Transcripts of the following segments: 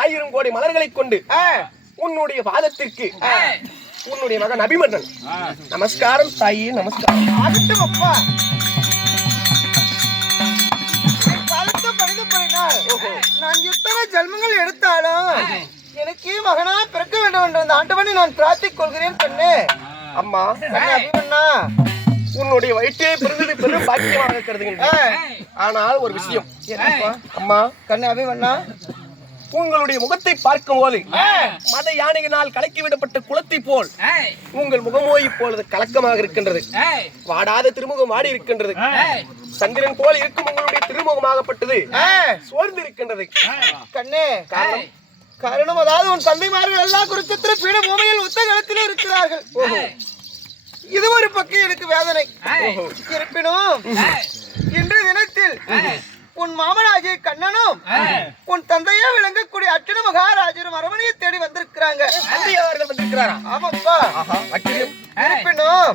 ஆயிரம் கோடி மலர்களை கொண்டு உன்னுடைய பாதத்திற்கு உன்னுடைய மகன் அபிமன்னன் நமஸ்காரம் தாயே, நமஸ்காரம். ஆகட்டும் அப்பா. நான் எத்தனை ஜென்மங்கள் எடுத்தாலும் எனக்கு மகனா பிறக்க வேண்டும் என்ற அந்த ஆண்டவனை நான் பிரார்த்திக் கொள்கிறேன் கண்ணே. அம்மா அபிமன்னா, உன்னுடைய வயிற்றே பிறந்தது பெரும் பாக்கியமாக கருதுகின்றேன். ஆனால் ஒரு விஷயம் அம்மா, கண்ணே அபிமன்னா, உங்களுடைய முகத்தை பார்க்கும் போது மத யானையினால் கலக்கி விடப்பட்ட குளத்தை போல் உங்கள் முகமோ இப்பொழுது கலக்கமாக இருக்கின்றது. வாடாத திருமுகம் வாடி இருக்கின்றது. சந்திரன் போல் இருக்கும் உங்களுடைய திருமுகமாகப்பட்டது சோர்ந்து இருக்கின்றது. கண்ணே, காரணம் அதாவது உன் தந்தைமார்கள் எல்லாம் குறித்த பீட பூமியில் உத்தகலத்திலே இருக்கிறார்கள். இது ஒரு பக்கம் எனக்கு வேதனை. இருப்பினும் இன்றைய தினத்தில் உன் மாமனாஜி கண்ணனும் உன் தந்தையா விளங்கக்கூடிய அச்சன மகாராஜரும் அரமனையை தேடி வந்திருக்கிறாங்க. ஆமாப்பா. இருப்பினும்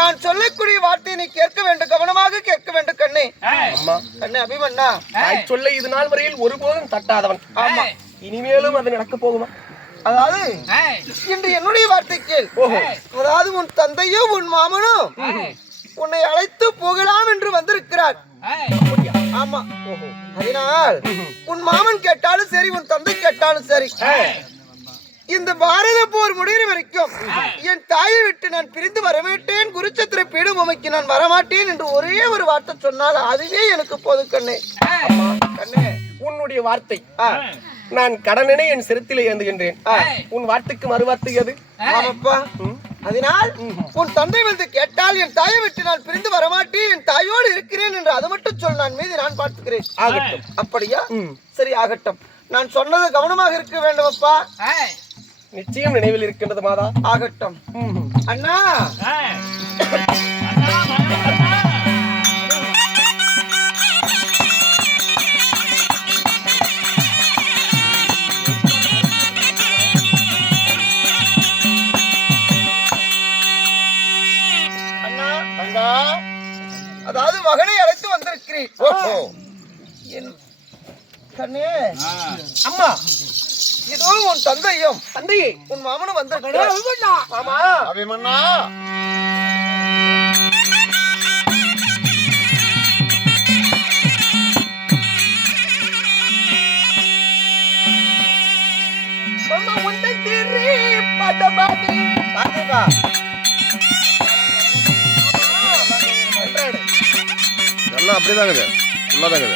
நான் சொல்லக்கூடிய வார்த்தையை நீ கேட்க வேண்டும், கவனமாக கேட்க வேண்டும் கண்ணே. கண்ணே அபிமன்னா, சொல்ல இது நாள் வரையில் ஒருபோதும் தட்டாதவன். ஆமா, இனிமேலும் அது நடக்க போகுமா? அதாவது இன்று என்னுடைய வார்த்தை கேள். அதாவது உன் தந்தையும் உன் மாமனும் உன்னை அழைத்து போகலாம் என்று வந்திருக்கிறார். ஆமா. அதனால் உன் மாமன் கேட்டாலும் சரி, உன் தந்தை கேட்டாலும் சரி, இந்த பாரத போர் முடிகிற வரைக்கும் என் தாயை விட்டு நான் பிரிந்து வரமாட்டேன், குருச்சத்திர பீடம் அமைக்க நான் வரமாட்டேன் என்று ஒரே ஒரு வார்த்தை சொன்னால் அதுவே எனக்கு போது கண்ணே. கண்ணே, உன்னுடைய வார்த்தை நான் கடனே என் சிரத்திலே ஏந்துகின்றேன். உன் வார்த்தைக்கு மறுவார்த்தை அது. ஆமாப்பா. அதனால் உன் தந்தை வந்து கேட்டால் என் தாயை விட்டு நான் பிரிந்து வரமாட்டேன், என் தாயோடு இருக்கிறேன் என்று அதை மட்டும் சொல், நான் மீது நான் பார்த்துக்கிறேன். ஆகட்டும். அப்படியா? சரி, ஆகட்டும். நான் சொன்னது கவனமாக இருக்க வேண்டும் அப்பா. நிச்சயம் நினைவில் இருக்கின்றது மாதா. ஆகட்டும். அண்ணா, அதாவது மகனை அழைத்து வந்திருக்கிறேன். கண்ணே அம்மா, இதோ உன் தந்தையும் உன் மாமனும் வந்திருக்கிறார். மாமா அபிமன்னா, உன்னை திரி பதமாதி பாதுகா எல்லாம் அப்படிதாங்க, உள்ளதாங்க.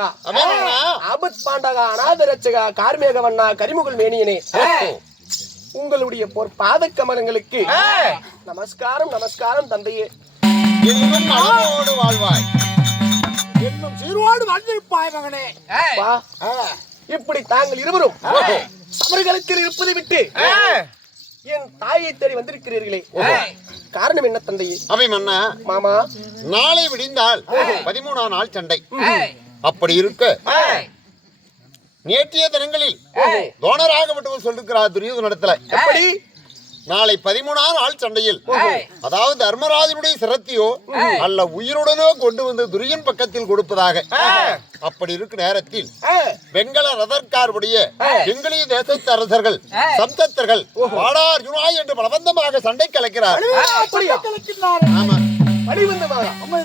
பாண்டகா ஆபத் பாண்டகா அநாத ரட்சகா கார்மேக வண்ணா கரிமுகல் மேனியனே உங்களுடைய பாத கமலங்களுக்கு நமஸ்காரம் நமஸ்காரம் தந்தையே. இன்னும் மனமோடு வாழ்வாய், இன்னும் சீரோடு வாழ்ந்திருப்பாய் மகனே. இப்படி தாங்கள் இருவரும் சமர்கலத்தில் இருப்பதை விட்டு என் தாயை தேடி வந்திருக்கிறீர்களே, காரணம் என்ன தந்தையே? அபிமன்னா மாமா, நாளை விடிந்தால் 13ஆம் நாள் சண்டை. அப்படி இருக்க நேற்றைய தினங்களில் தோணராகப்பட்டவர் சொல்லிருக்கிறார் துரியோதனிடத்துல, எப்படி நாளை 13ஆம் நாள் சண்டையில் அதாவது தர்மராஜனுடைய சிரத்தையோ அல்ல உயிருடனோ கொண்டு வந்து துரியன் பக்கத்தில் கொடுப்பதாக. அப்படி இருக்கும் நேரத்தில் வெங்கல ரதற்காருடைய வெங்கலிய தேசத்து அரசர்கள் சம்சத்தர்கள் வாடார்ஜுனா என்று பலவந்தமாக சண்டை கலைக்கிறார். ஆமா,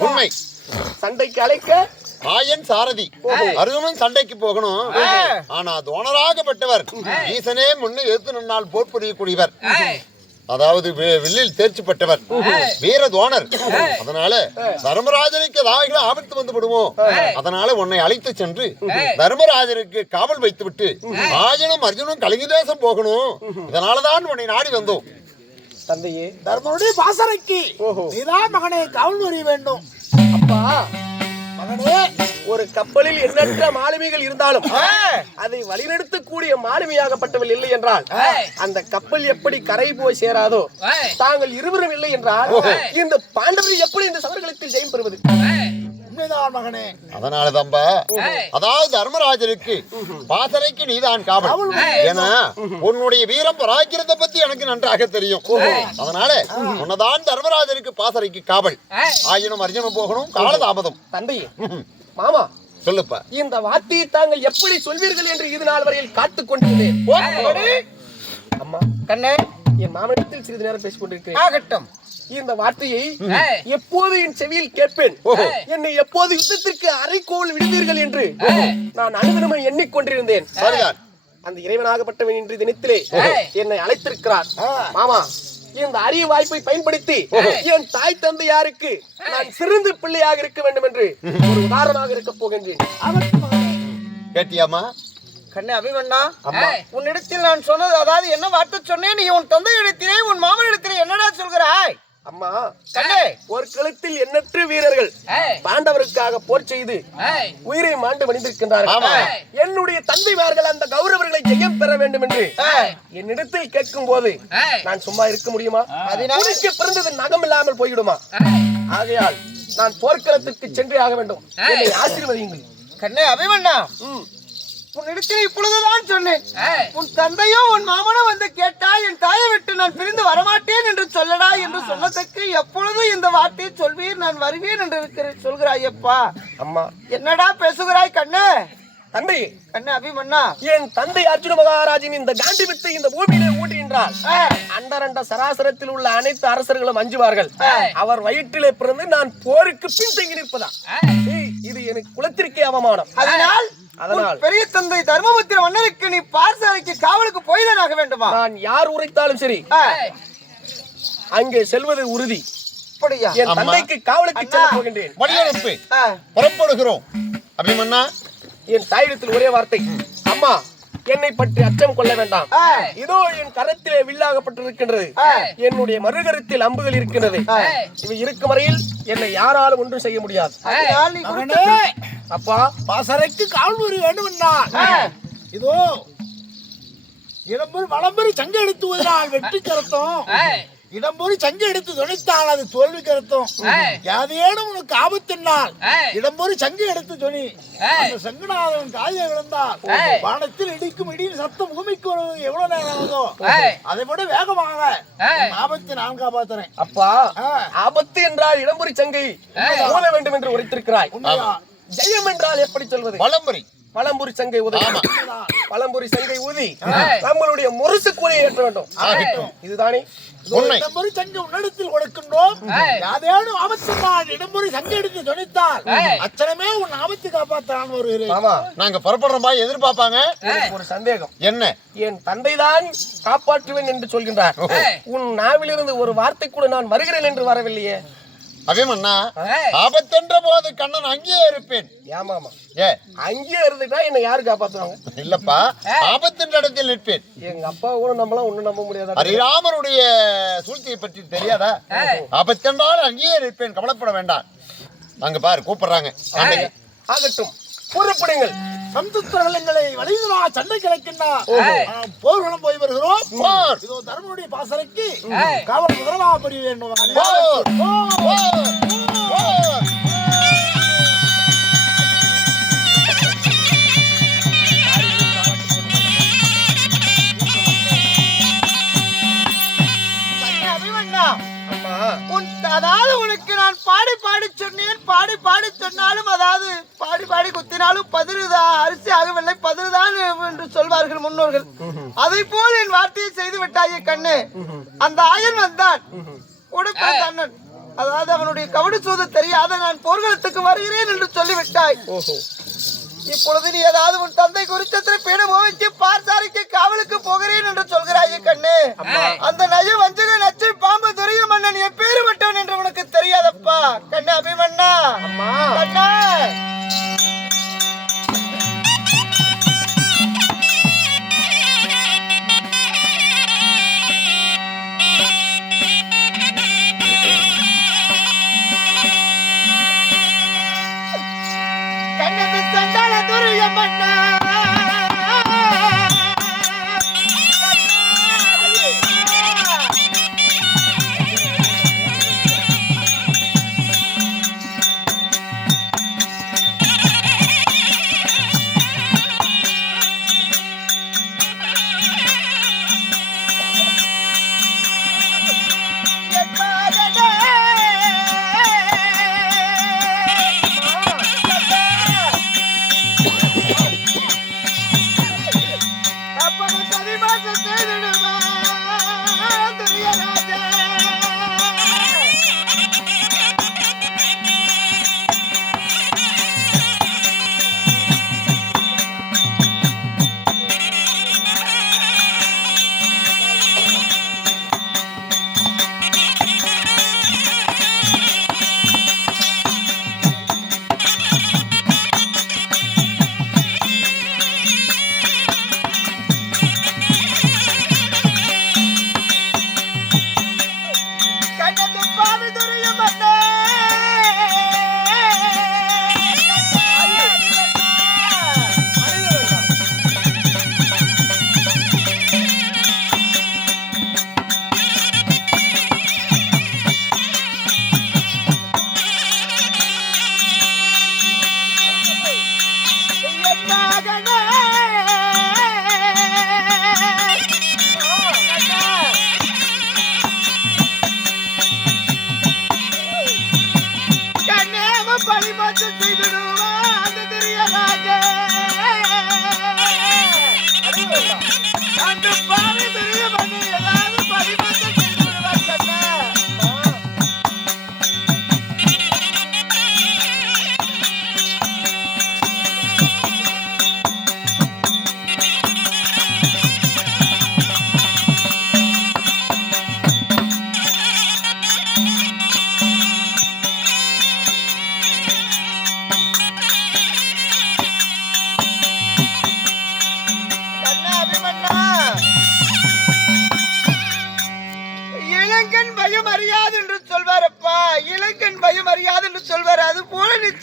உண்மை. சண்டைக்கு அழைக்க ஆயன் சாரதி அர்ஜுனன் சண்டைக்கு போகணும். ஆனா தோணராகப்பட்டவர் ஈசனே முன்னே எடுத்து நின்னால் போர் புரியக்கூடியவர், அதாவது வில்லில் தேர்ச்சி பெற்றவர் வீர தோணர். அதனால தர்மராஜனுக்கு ஏதாவது ஆபத்து வந்து விடுவோம், அதனால உன்னை அழைத்து சென்று தர்மராஜனுக்கு காவல் வைத்து விட்டு ஆயனும் அர்ஜுனும் கலிங்க தேசம் போகணும். இதனாலதான் உன்னை நாடி வந்தோம். தந்தையே, தர்மனுடைய பாசறைக்கு நீதான் மகனே காவல் புரிய வேண்டும். அப்பா மகனே, ஒரு கப்பலில் எண்ணற்ற மாலுமிகள் இருந்தாலும் அதை வழிநடத்தக்கூடிய மாலுமியாகப்பட்டவள் இல்லை என்றால் அந்த கப்பல் எப்படி கரை போய் சேராதோ, தாங்கள் இருவரும் இல்லை என்றால் இந்த பாண்டவர்கள் எப்படி இந்த சமர்கலத்தில் ஜெயம் பெறுவது? மகனே, அதனாலதான்பா, அதாவது தர்மராஜனுக்கு பாசறைக்கு நீதான் காவல். ஏன்னா உன்னுடைய வீரம் பராக்கிரத்தை பத்தி எனக்கு நன்றாக தெரியும். அதனால உன்னதான் தர்மராஜனுக்கு பாசறைக்கு காவல். ஆயினும் அர்ஜுனும் போகணும், காலதாமதம். தந்தையே, மாமா சொல்லுப்பா, இந்த வார்த்தையை தாங்கள் எப்படி சொல்வீர்கள் என்று இது நாள் வரையில் காத்துக் கொண்டிருந்தேன். அம்மா கண்ணே, என் மாமனிடத்தில் சிறிது நேரம் பேசிக் கொண்டிருக்கிறேன். ஆகட்டும். இந்த வார்த்தையை எப்போது என் செவியில் கேட்பேன், என்னை எப்போது யுத்தத்திற்கு அரைக்கோள் விடுவீர்கள் என்று நான் அனுதினமும் எண்ணிக்கொண்டிருந்தேன். அந்த இறைவனாகப்பட்டவன் இன்று தினத்திலே என்னை அழைத்திருக்கிறார். மாமா, இந்த அரிய வாய்ப்பை பயன்படுத்தி என் தாய் தந்தையாருக்கு நான் சிறந்த பிள்ளையாக இருக்க வேண்டும் என்று ஒரு உதாரணமாக இருக்க போகின்றேன். கேட்டியாமா? கண்ணே அபிமன்னா, உன்னிடத்தில் நான் சொன்னது, அதாவது என்ன வார்த்தை சொன்னேன்? நீ உன் தந்தை இடத்திலே உன் மாமன் இடத்திலே என்னடா சொல்கிறாய்? அம்மா, ஒரு களத்தில் எண்ணற்ற வீரர்கள் பாண்டவருக்காக போர் செய்து உயிரை மாண்டு வணிந்திருக்கின்றார்கள். என்னுடைய தந்தைமார்கள் அந்த கௌரவர்களை ஜெயம் பெற வேண்டும் என்று என்னிடத்தில் கேட்கும் போது நான் சும்மா இருக்க முடியுமா? அதற்கு பிறந்தது நகம் இல்லாமல் போய்விடுமா? ஆகையால் நான் போர்க்களத்திற்கு சென்றே ஆக வேண்டும். என்னை ஆசீர்வதியுங்கள். கண்ணே அபிமன்னா, உன்னிடத்தில் இப்பொழுதுதான் சொன்னேன், உன் தந்தையோ உன் மாமனோ வந்து கேட்டா என் தாயை விட்டு நான் பிரிந்து வரமாட்டேன் என்று சொல்லடா என்று சொன்னதற்கு எப்பொழுது இந்த வார்த்தையை சொல்வீர், நான் வருவேன் என்று சொல்கிறாய். அப்பா அம்மா, என்னடா பேசுகிறாய்? கண்ணே தந்தை, கண்ணே அபிமன்னா, என் தந்தை அர்ஜுன மகாராஜின் இந்த காண்டி வித்தை இந்த பூமியிலே ஊட்டுகின்றார். அண்டரண்ட சராசரத்தில் உள்ள அனைத்து அரசர்களும் அஞ்சுவார்கள். அவர் வயிற்றிலே பிறந்து நான் போருக்கு பின்தங்கி நிற்பதா? இது எனக்கு குலத்திற்கே அவமானம். அதனால் பெரிய தந்தை தர்மபுத்திர மன்னருக்கு நீ பாரசாலைக்கு காவலுக்கு போய்தான் ஆக வேண்டுமா? நான் யார் உரைத்தாலும் சரி அங்கே செல்வது உறுதி. என் தந்தைக்கு காவலுக்கு செல்ல போகின்றேன். வழியனுப்பு புறப்படுகிறோம். அபிமன்னா, என் தாயிடத்தில் ஒரே வார்த்தை, அம்மா என்னை பற்றி அச்சம் கொள்ள வேண்டாம். இதோ என் கரத்திலே வில்லாகப்பட்டிருக்கின்றது, என்னுடைய மறுகரத்தில் அம்புகள் இருக்கின்றது. இவை இருக்கும் வரையில் என்னை யாராலும் ஒன்றும் செய்ய முடியாது. அப்பா, பாசறைக்கு காவல் புரிய வேண்டும் என்றால் இதோ இடம்பெரு வளம்பெரு சங்க எடுத்துவதால் வெற்றி கருத்தும், இடம்பொறி சங்கை எடுத்து துணித்தால் அது தோல்வி கருத்தும். யாதேனும் உனக்கு ஆபத்தினால் இடம்பொறி சங்கை எடுத்து துணி, அந்த சங்கநாதன் காயை விழுந்தால் வானத்தில் இடிக்கும் இடியின் சத்தம் பூமிக்கு எவ்வளவு நேரம் ஆகுதோ அதை விட வேகமாக ஆபத்தை நான் காப்பாத்துறேன். அப்பா, ஆபத்து என்றால் இடம்பொறி சங்கை ஊத வேண்டும் என்று உரைத்திருக்கிறாய். ஜெயம் என்றால் எப்படி சொல்வது? பழம்புரி சங்கை உதவி, பழம்புரி சங்கை ஊதி நம்மளுடைய முரசு கூலியை ஏற்ற வேண்டும். இதுதானே இடம்பொறி சங்கை உன்னிடத்தில் கொடுக்கின்றோம். யாதேனும் ஆபத்தினால் இடம்பொரி சங்கை எடுத்து துணித்தால் அச்சனமே உன் ஆபத்து காப்பாற்றான் வருகிறேன். நாங்க புறப்படுறோம். எதிர்பார்ப்பாங்க. ஒரு சந்தேகம். என்ன? என் தந்தைதான் காப்பாற்றுவேன் என்று சொல்கின்றார். உன் நாவிலிருந்து ஒரு வார்த்தை கூட நான் வருகிறேன் என்று வரவில்லையே. அபிமன்னா ஆபத்தென்ற போது கண்ணன் அங்கேயே இருப்பேன். ஏமாமா ஏ அங்கேயே இருந்துட்டா என்ன யாரு காப்பாத்துவாங்க? இல்லப்பா, ஆபத்தின் இடத்தில் நிற்பேன். எங்க அப்பா கூட நம்மளாம் ஒண்ணு நம்ப முடியாதா? ஹரிராமருடைய சூழ்ச்சியை பற்றி தெரியாதா? ஆபத்தென்றால் அங்கேயே இருப்பேன், கவலைப்பட வேண்டாம். அங்க பாரு கூப்பிடுறாங்க. ஆகட்டும், புறப்படுங்கள். சந்துத்திரங்களை வழியிலா சண்டை கிழக்கின்றா போர்களும் போய் வருகிறோம். இதோ தர்மனுடைய பாசறைக்கு காவல் முதலாக படி வேண்டும். அதாவது உனக்கு நான் பாடி பாடி சொன்னேன், பாடி பாடி சொன்னாலும், அதாவது பாடி பாடி குத்தினாலும் பதிலுதான், அரிசி ஆகவில்லை பதிலுதான் என்று சொல்வார்கள் முன்னோர்கள். அதை போல் என் வார்த்தையை செய்து விட்டாயே கண்ணு. அந்த ஆயன் வந்தான் கொடுப்ப கண்ணன், அதாவது அவனுடைய கவடு சூது தெரியாத நான் போர்க்களத்துக்கு வருகிறேன் என்று சொல்லிவிட்டாய். இப்பொழுது நீ ஏதாவது உன் தந்தை குறிச்சத்திரை பீடம் ஓவிச்சு பார்த்தாரிக்கு காவலுக்கு போகிறேன் என்று சொல்கிறாயே கண்ணு. அந்த நய வஞ்சக நச்சு பாம்பு துரிய மன்னன் எப்பேறுபட்டவன் என்று உனக்கு தெரியாதப்பா கண்ணு அபிமன்னா. கண்ணா கண்ணு சண்டால துரிய மன்னா.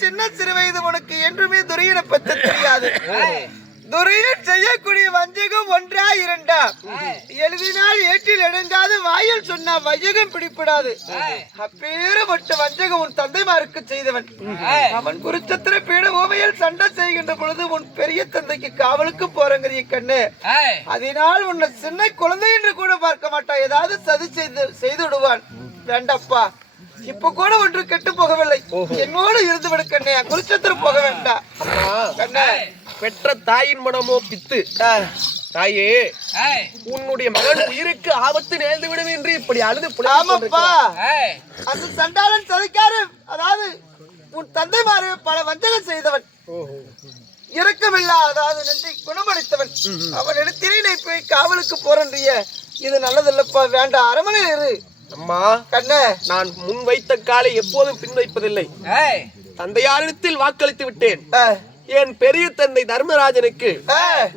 சின்ன சிறு வயது உனக்கு என்றுமே துரியனை பற்றி தெரியாது. துரியன் செய்யக்கூடிய வஞ்சகம் ஒன்றா இரண்டா, எழுதினால் ஏற்றில் எழுங்காது, வாயில் சொன்னா வையகம் பிடிப்படாது. அப்பேறுபட்ட வஞ்சகம் உன் தந்தைமாருக்கு செய்தவன். அவன் குருச்சத்திர பீட ஓமையில் சண்டை செய்கின்ற பொழுது உன் பெரிய தந்தைக்கு காவலுக்கு போறங்கிறிய கண்ணு. அதனால் உன்னை சின்ன குழந்தை என்று கூட பார்க்க மாட்டான், ஏதாவது சதி செய்து விடுவான். வேண்டப்பா, இப்ப கூட ஒன்று கெட்டு போகவில்லை, என்னோடு இருந்து விடு கண்ணே, குருச்சத்திரம் போக வேண்டாம். கண்ணே, பெற்ற தாயின் மனமோ பித்து. தாயே, உன்னுடைய மகன் உயிருக்கு ஆபத்து நேர்ந்து விடும் என்று இப்படி அழுது ஆமாப்பா, அந்த சண்டாளன் சதிக்காரு, அதாவது உன் தந்தைமாரு பல வஞ்சகம் செய்தவன், இரக்கமில்லா, அதாவது நன்றி குணமளித்தவன். அவன் இடத்திலே போய் காவலுக்கு போறன்றிய, இது நல்லதில்லப்பா, வேண்டாம், அரமனையில் இரு, அம்மா கண்ணே நான் முன் வைத்த காலை எப்போதும் பின் வைப்பதில்லை. தந்தையாரிடத்தில் வாக்களித்து விட்டேன். என் பெரிய தந்தை தர்மராஜனுக்கு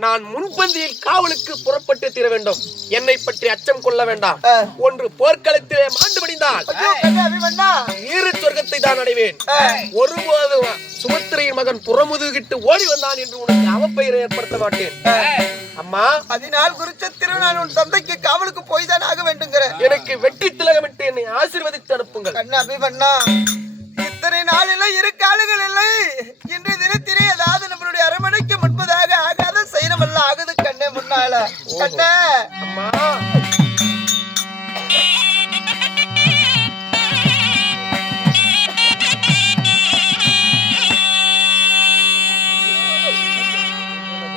நான் முன்பந்தியில் காவலுக்கு புறப்பட்டு தீர வேண்டும். என்னை பற்றி அச்சம் கொள்ள வேண்டாம். ஒன்று போர்க்களத்திலே மாண்டு படிந்தால் ஈரு சொர்க்கத்தை தான் அடைவேன். ஒருபோது சுமத்திரையின் மகன் புறமுதுகிட்டு ஓடி வந்தான் என்று உனக்கு அவப்பெயரை ஏற்படுத்த மாட்டேன். அம்மா அதனால் குருச்சத்திரம் நான் உன் தந்தைக்கு காவலுக்கு போய் தான் ஆக வேண்டுங்கிற. எனக்கு வெற்றி திலகமிட்டு என்னை ஆசீர்வதித்து அனுப்புங்கள். கண்ணா அபிமன்னா, இத்தனை நாள் இல்லை, இரு காலங்கள் இல்லை, இன்றைய தினத்திலே ஏதாவது நம்மளுடைய அரண்மனைக்கு முன்பதாக ஆகாத சைனமல்ல ஆகுது கண்ணே முன்னால. கண்ணே அம்மா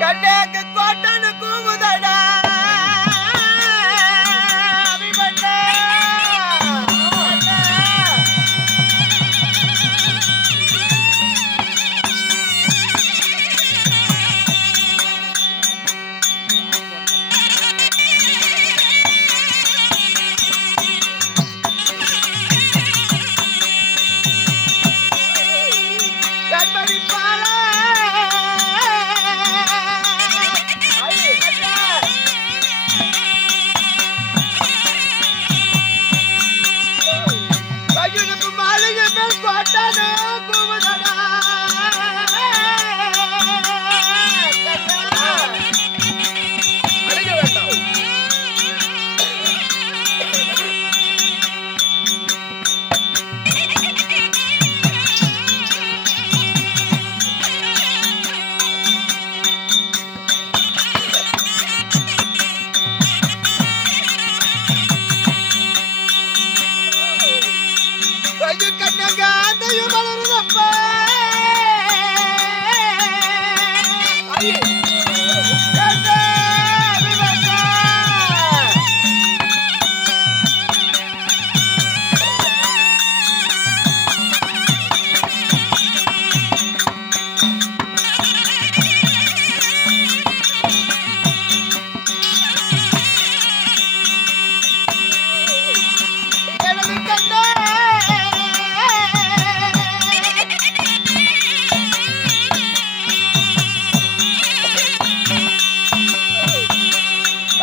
கண்ணே கோட்டனு கூவுதடா அபிமன்னா. கண்மணி பாலா மாளிகை மேல் கோட்டானு கூவுதடா. அணுக வேண்டாம். ஐயோ கண்ணங்க அதையும் வளருதப்பா. கண்ணே அபிமன்னா. எனது கண்ணே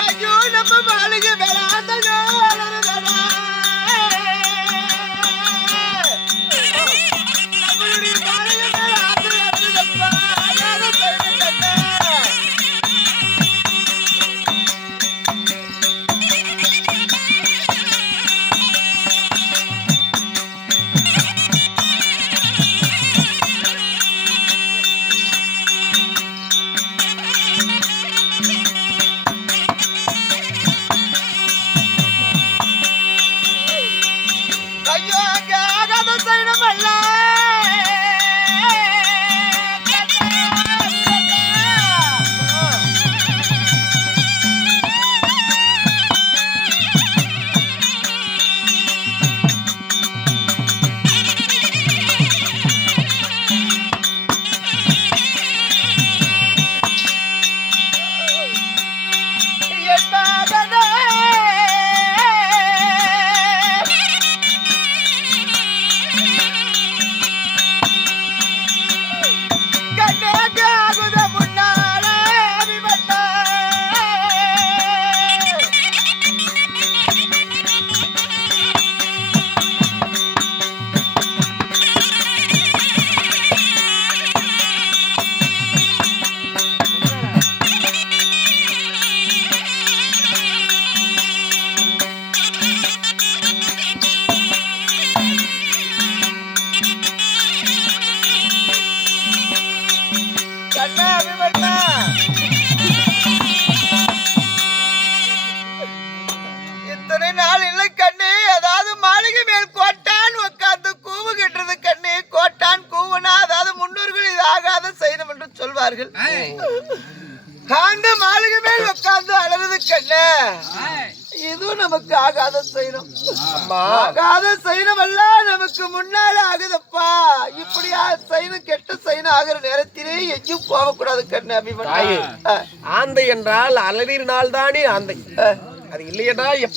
ஐயோ நம்ம மாளிகை மேல அதையோ வளருதடா. நம்மளுடைய மாளிகை மேல அது வளருதப்பா. அழகாத கண்ணே. ஐயோ அங்க ஆகாத சைனமல்ல. என் மகனே கண்ணாக ஆகுத முன்னால அபிமன்னா. கண்ணா அபிமன்னா. இத்தனை நாள் இல்லை கண்ணே, அதாவது மாளிகை மேல் கோட்டான் உட்கார்ந்து கூவுகின்றது கண்ணே. கோட்டான் கூவுனா அதாவது முன்னோர்கள் இது ஆகாத சைனம் என்று சொல்வார்கள். அந்த மாளிகை மேல் உட்கார்ந்து அழறது கண்ணே. இதுவும் நமக்கு ஆகாத சைனம். ஆகாத சைனம் அல்ல, நமக்கு முன்னால ஆகுதப்பா. இப்படியா சைனம் கெட்ட சைனம் ஆகிற நேரத்திலே எங்கேயும் போகக்கூடாது கண்ணே அபிமன்னா. ஆந்தை என்றால் அலறினால் தானே ஆந்தை. அது இல்லையடா எப்படி